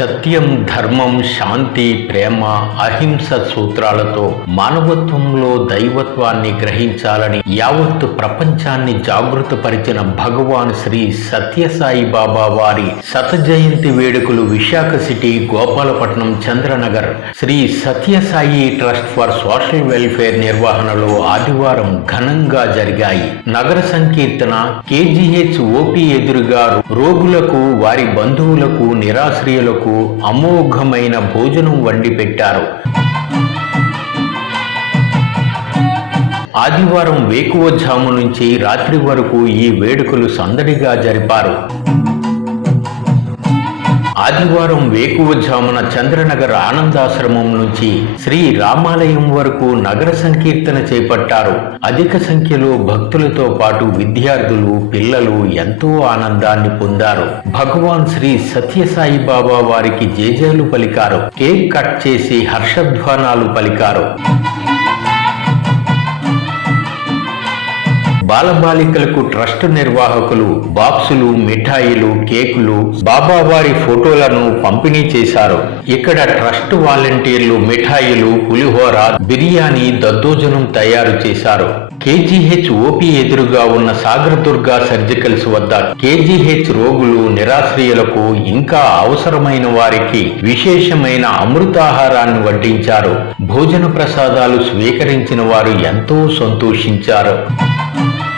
সাথে సత్యం ధర్మం శాంతి ప్రేమ అహింస సూత్రాలతో మానవత్వంలో దైవత్వాన్ని గ్రహించాలని యావత్తు ప్రపంచాన్ని జాగృతపరిచిన భగవాన్ శ్రీ సత్యసాయి బాబా వారి శత జయంతి వేడుకలు Visakha city Gopalapatnam Chandranagar. Shri Sathya Sai trust for social welfare నిర్వహణలో ఆదివారం ఘనంగా జరిగాయి. నగర సంకీర్తన కేజీహెచ్ ఓపీ ఎదురుగా రోగులకు వారి బంధువులకు నిరాశ్రయులకు అమోఘమైన భోజనం వండి పెట్టారు. ఆదివారం వేకువజాము నుంచి రాత్రి వరకు ఈ వేడుకలు సందడిగా జరిపారు. ఆదివారం వేకువజామున చంద్రనగర్ ఆనందాశ్రమం నుంచి శ్రీ రామాలయం వరకు నగర సంకీర్తన చేపట్టారు. అధిక సంఖ్యలో భక్తులతో పాటు విద్యార్థులు పిల్లలు ఎంతో ఆనందాన్ని పొందారు. భగవాన్ శ్రీ సత్యసాయి బాబా వారికి జేజేలు పలికారు. కేక్ కట్ చేసి హర్షధ్వానాలు పలికారు. బాలబాలికలకు ట్రస్ట్ నిర్వాహకులు బాక్సులు మిఠాయిలు కేకులు బాబావారి ఫోటోలను పంపిణీ చేశారు. ఇక్కడ ట్రస్ట్ వాలంటీర్లు మిఠాయిలు పులిహోర బిర్యానీ దద్దోజనం తయారు చేశారు. కేజీహెచ్ ఓపీ ఎదురుగా ఉన్న సాగర్ దుర్గా సర్జికల్స్ వద్ద కేజీహెచ్ రోగులు నిరాశ్రయులకు ఇంకా అవసరమైన వారికి విశేషమైన అమృతాహారాన్ని వడ్డించారు. భోజన ప్రసాదాలు స్వీకరించిన వారు ఎంతో సంతోషించారు. Thank you.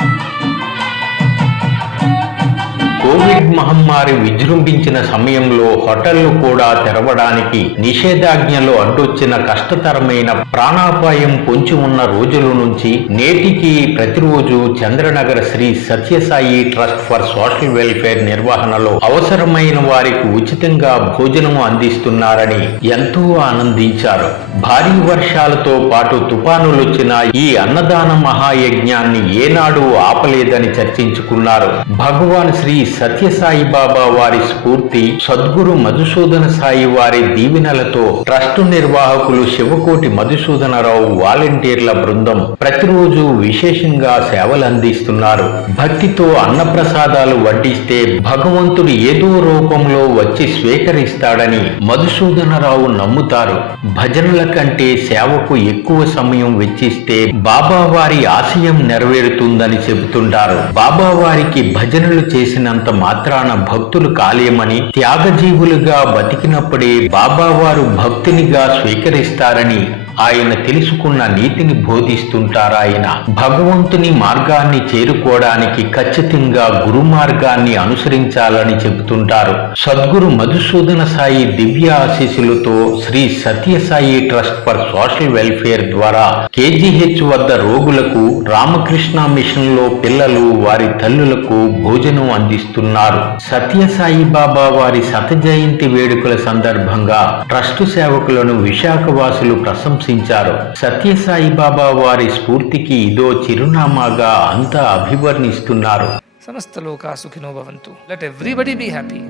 కోవిడ్ మహమ్మారి విజృంభించిన సమయంలో హోటళ్ళు కూడా తెరవడానికి నిషేధాజ్ఞలు అడ్డొచ్చిన కష్టతరమైన ప్రాణాపాయం పొంచి ఉన్న రోజుల నుంచి నేటికి ప్రతిరోజు Chandranagar Shri Sathya Sai trust for social welfare నిర్వహణలో అవసరమైన వారికి ఉచితంగా భోజనం అందిస్తున్నారని ఎంతో ఆనందించారు. భారీ వర్షాలతో పాటు తుపానులొచ్చిన ఈ అన్నదాన మహాయజ్ఞాన్ని ఏనాడు ఆపలేదని చర్చించుకున్నారు. భగవాన్ శ్రీ సత్యసాయి బాబా వారి స్ఫూర్తి సద్గురు మధుసూదన సాయి వారి దీవెనలతో ట్రస్టు నిర్వాహకులు శివకోటి మధుసూదనరావు వాలంటీర్ల బృందం ప్రతిరోజు విశేషంగా సేవలు అందిస్తున్నారు భక్తితో అన్నప్రసాదాలు వడ్డిస్తే భగవంతుడు ఏదో రూపంలో వచ్చి స్వీకరిస్తాడని మధుసూదనరావు నమ్ముతారు. భజనల కంటే సేవకు ఎక్కువ సమయం వెచ్చిస్తే బాబా వారి ఆశయం నెరవేరుతుందని చెబుతుంటారు. బాబా వారికి భజనలు చేసినంత మాత్రాన భక్తులు కాలేమని త్యాగజీవులుగా బతికినప్పుడే బాబా వారు భక్తునిగా స్వీకరిస్తారని ఆయన తెలుసుకున్న నీతిని బోధిస్తుంటారాయన భగవంతుని మార్గాన్ని చేరుకోవడానికి ఖచ్చితంగా గురు మార్గాన్ని అనుసరించాలని చెబుతుంటారు. సద్గురు మధుసూదన సాయి దివ్య ఆశీస్సులతో Shri Sathya Sai trust for social welfare ద్వారా కేజీహెచ్ వద్ద రోగులకు రామకృష్ణ మిషన్లో పిల్లలు వారి తల్లులకు భోజనం అందిస్తున్నారు. సత్యసాయి బాబా వారి శత జయంతి వేడుకల సందర్భంగా ట్రస్ట్ సేవకులను విశాఖ వాసులు ప్రశంసించారు సత్యసాయి బాబా వారి స్ఫూర్తికి ఇదో చిరునామాగా అంతా అభివర్ణిస్తున్నారు. సమస్త లోకా సుఖినో భవంతు. Let everybody be happy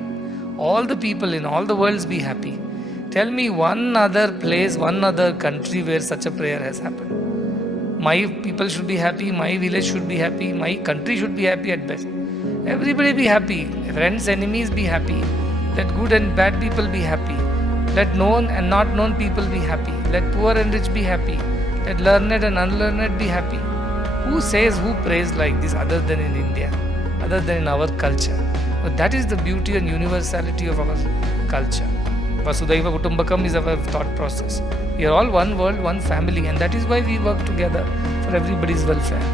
all the people in all the worlds be happy tell me one other place one other country where such a prayer has happen my people should be happy my village should be happy my country should be happy at best everybody be happy friends enemies be happy let good and bad people be happy let known and not known people be happy. Let poor and rich be happy. Let learned and unlearned be happy. Who says, who prays like this other than in India, other than in our culture? But that is the beauty and universality of our culture. Vasudhaiva Kutumbakam is our thought process. We are all one world, one family, and that is why we work together for everybody's welfare.